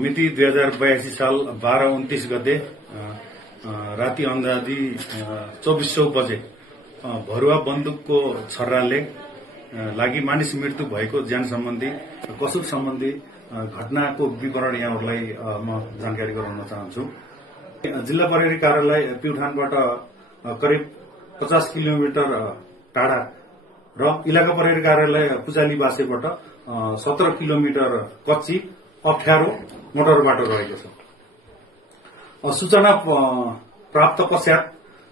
मिति 2082 साल 12-29 गते राति अन्दाजी 2400 बजे भरुवा बन्दुकको छर्राले लागि मानिस मृत्यु भएको ज्यान सम्बन्धी कसुर सम्बन्धी घटनाको विवरण यहाँहरूलाई म जानकारी गराउन चाहन्छु। जिल्ला प्रहरी कार्यालय प्युठानबाट करिब 50 किलोमिटर टाढा र इलाका प्रहरी कार्यालय पुजालीबासेबाट 17 किलोमिटर कच्ची अप्ठ्यारो मोटर बाटो रहेको छ। सूचना प्राप्त पश्चात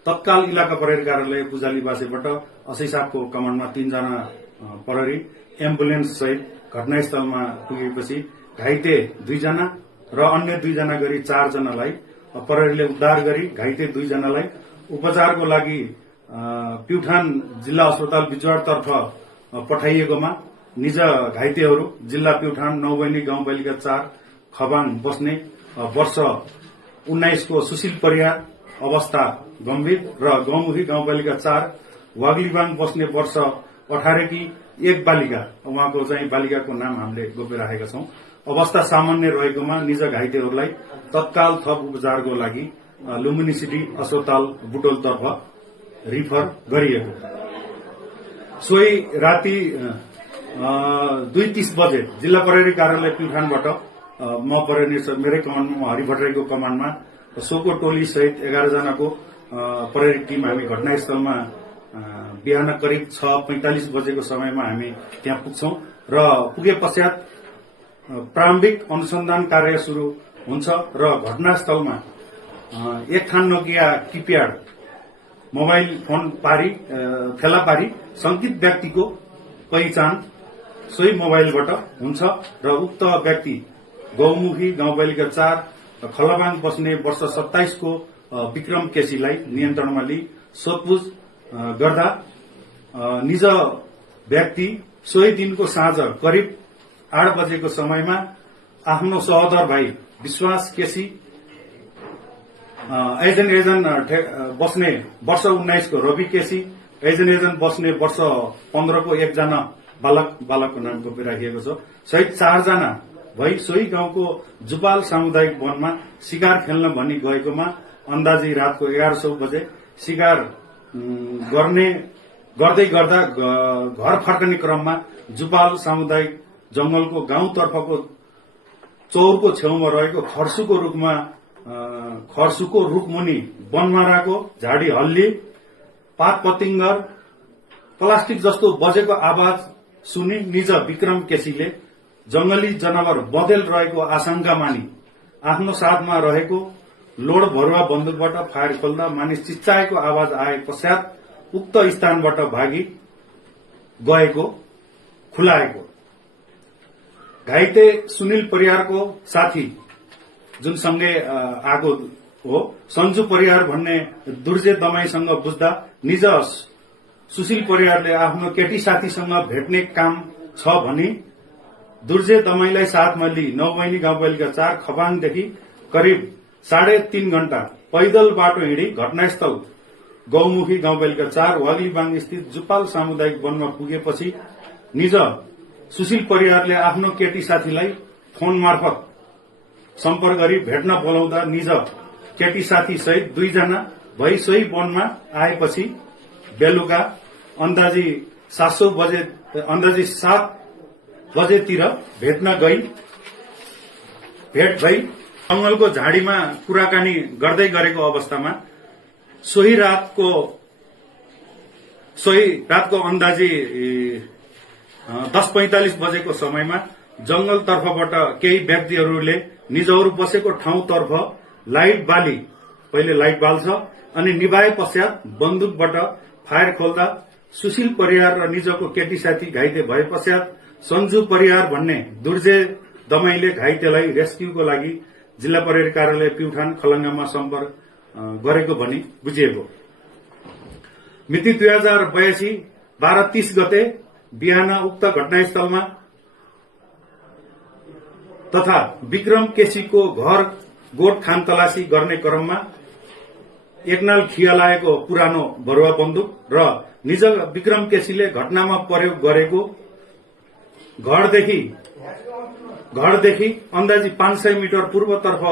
तत्काल इलाका प्रहरी कार्यालय पुजालीबासेबाट असै साहबको कमान्डमा 3 जना प्रहरी एम्बुलेन्स सहित घटनास्थलमा पुगेपछि घाइते 2 जना र अन्य 2 जना गरी 4 जनालाई प्रहरीले उद्धार गरी घाइते 2 जनालाई उपचारको लागि प्युठान जिल्ला अस्पताल बिजुवारतर्फ पठाइएकोमा निज घाइतेहरू जिल्ला प्युठान नौबैनी गाउँपालिका 4 खबाङ बस्ने वर्ष 19 को सुशील परियार अवस्था गम्भीर र गौमुखी गाउँपालिका 4 वाग्लीबाङ बस्ने वर्ष 18 की एक बालिका, उहाँको चाहिँ बालिकाको नाम हामीले गोप्य राखेका छौं, अवस्था सामान्य रहेकोमा निज घाइतेहरूलाई तत्काल थप उपचारको लागि लुम्बिनी सिटी अस्पताल बुटोलतर्फ रिफर गरिएको। सोही राति 2:30 बजे जिल्ला प्रहरी कार्यालय प्युठानबाट म प्रहरी मेरै कमान्डमा हरि भट्टराईको कमान्डमा सोको टोली सहित 11 जनाको प्रहरी टिम हामी घटनास्थलमा बिहान करिब 6:45 बजेको समयमा हामी त्यहाँ पुग्छौं र पुगे पश्चात प्रारम्भिक अनुसन्धान कार्य शुरू हुन्छ र घटनास्थलमा एक थान नोकिया किप्याड मोबाइल फोन फेला पारी शंकित व्यक्तिको पहिचान सोही मोबाइलबाट हुन्छ र उक्त व्यक्ति गौमुखी गाउँपालिका 4 खलबाङ बस्ने वर्ष 27 को विक्रम केसीलाई नियन्त्रणमा लिई सोधपुछ गर्दा निज व्यक्ति सोही दिनको साँझ करिब 8 बजेको समयमा आफ्नो सहोदर भाइ विश्वास केसी एजन बस्ने वर्ष 19 को रवि केसी एजन बस्ने वर्ष 15 को एकजना बालकको नाम गोप्य राखिएको छ सहित 4 जना भई सोही गाउँको जुपाल सामुदायिक वनमा शिकार खेल्न भनी गएकोमा अन्दाजी रातको 1100 बजे शिकार गर्दै गर्दा घर फर्कने क्रममा जुपाल सामुदायिक जंगलको गाउँतर्फको चौरको छेउमा रहेको खर्सुको रुखमुनि बनमाराको झाडी हल्ली पात पतिङ्गर प्लास्टिक जस्तो बजेको आवाज सुनि निज विक्रम केसीले जंगली जनावर बदेल रहेको आशंका मानी आफ्नो साथमा रहेको लोड भरुवा बन्दुकबाट फायर खोल्दा मानिस चिच्चाएको आवाज आए पश्चात उक्त स्थानबाट भागी गएको खुलाएको। घाइते सुनील परियारको साथी जुन सँगै आएको हो सञ्जु परियार भन्ने दुर्जे दमाईसँग बुझ्दा निज सुशील परियारले आफ्नो केटी साथीसँग भेट्ने काम छ भनी दुर्जे दमाईलाई साथमा लिई नौबैनी गाउँपालिका 4 खबाङदेखि करिब 3.5 घण्टा पैदल बाटो हिँडी घटनास्थल गौमुखी गाउँपालिका 4 वाग्लीबाङ स्थित जुपाल सामुदायिक वनमा पुगेपछि निज सुशील परियारले आफ्नो केटी साथीलाई फोन मार्फत सम्पर्क गरी भेट्न बोलाउँदा निज केटी साथी सहित 2 जना भई सोही वनमा आएपछि बेलुका अन्दाजी 7 बजेतिर भेट भई जंगलको झाडीमा कुराकानी गर्दै गरेको अवस्थामा सोही रातको अन्दाजी 10:45 बजेको समयमा जंगल तर्फबाट केही व्यक्तिहरूले निजहरू बसेको ठाउँतर्फ लाइट बाल्छ अनि निभाए पश्चात बन्दुकबाट फायर खोल्दा सुशील परियार र निजको केटी साथी घाइते भए पश्चात सञ्जु परियार भन्ने दुर्जे दमाईले घाइतेलाई रेस्क्युको लागि जिल्ला प्रहरी कार्यालय प्युठान खलङ्गामा सम्पर्क गरेको भनी बुझिएको। मिति 2082 12:30 गते बिहान उक्त घटनास्थलमा तथा विक्रम केसीको घर गोठ खान तलासी गर्ने क्रममा एकनाल खिया लागेको पुरानो भरुवा बन्दुक र निज विक्रम केसीले घटनामा प्रयोग गरेको घरदेखि घरदेखि अन्दाजी 500 मिटर पूर्वतर्फ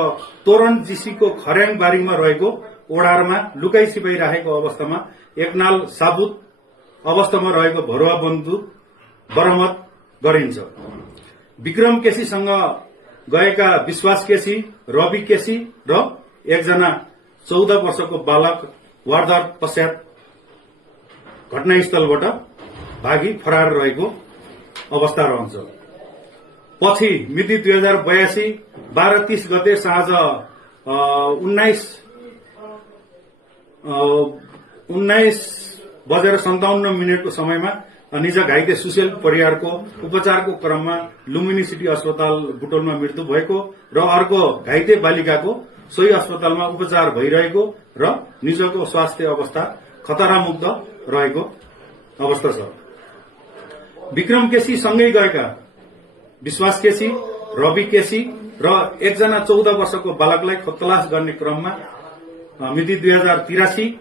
तोरण जीसीको खर्याङ बारीमा रहेको ओडारमा लुकाई छिपाई राखेको अवस्थामा एकनाल साबुत अवस्थामा रहेको भरुवा बन्दुक बरामद गरिन्छ। विक्रम केसीसँग गएका विश्वास केसी, रवि केसी र एकजना 14 वर्षको बालक वारदात पश्चात घटनास्थलबाट भागी फरार रहेको अवस्था रहन्छ। पछि मिति 2082 12:30 गते साँझ 19:57 को समयमा निज घाइते सुशील परियारको उपचारको क्रममा लुम्बिनी सिटी अस्पताल बुटोलमा मृत्यु भएको र अर्को घाइते बालिकाको सोही अस्पतालमा उपचार भइरहेको र निजको स्वास्थ्य अवस्था खतरामुक्त रहेको अवस्था छ। विक्रम केसी सँगै गएका विश्वास केसी, रवि केसी र एकजना 14 वर्षको बालकलाई खोजतलास गर्ने क्रममा मिति 2083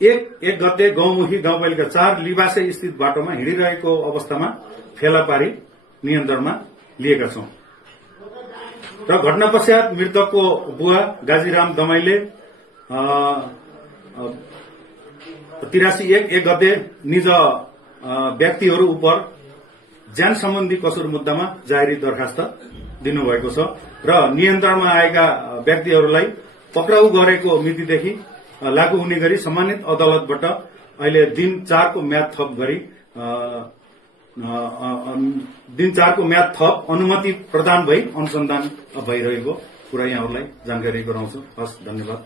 1 गते गाउँमुखी गाउँपालिका 4 लिबासे स्थित बाटोमा हिँडिरहेको अवस्थामा फेला पारी नियन्त्रणमा लिएका छौं र घटना पश्चात मृतकको बुवा गाजीराम दमाईले 83 1 गते निज व्यक्तिहरू उप ज्यान सम्बन्धी कसुर मुद्दामा जाहेरी दरखास्त दिनुभएको छ र नियन्त्रणमा आएका व्यक्तिहरूलाई पक्राउ गरेको मितिदेखि लागू हुने गरी सम्मानित अदालतबाट अहिले दिन 4 को म्याद थप गरी अनुमति प्रदान भई अनुसन्धान भइरहेको कुरा यहाँहरूलाई जानकारी गराउँछु। हस्, धन्यवाद।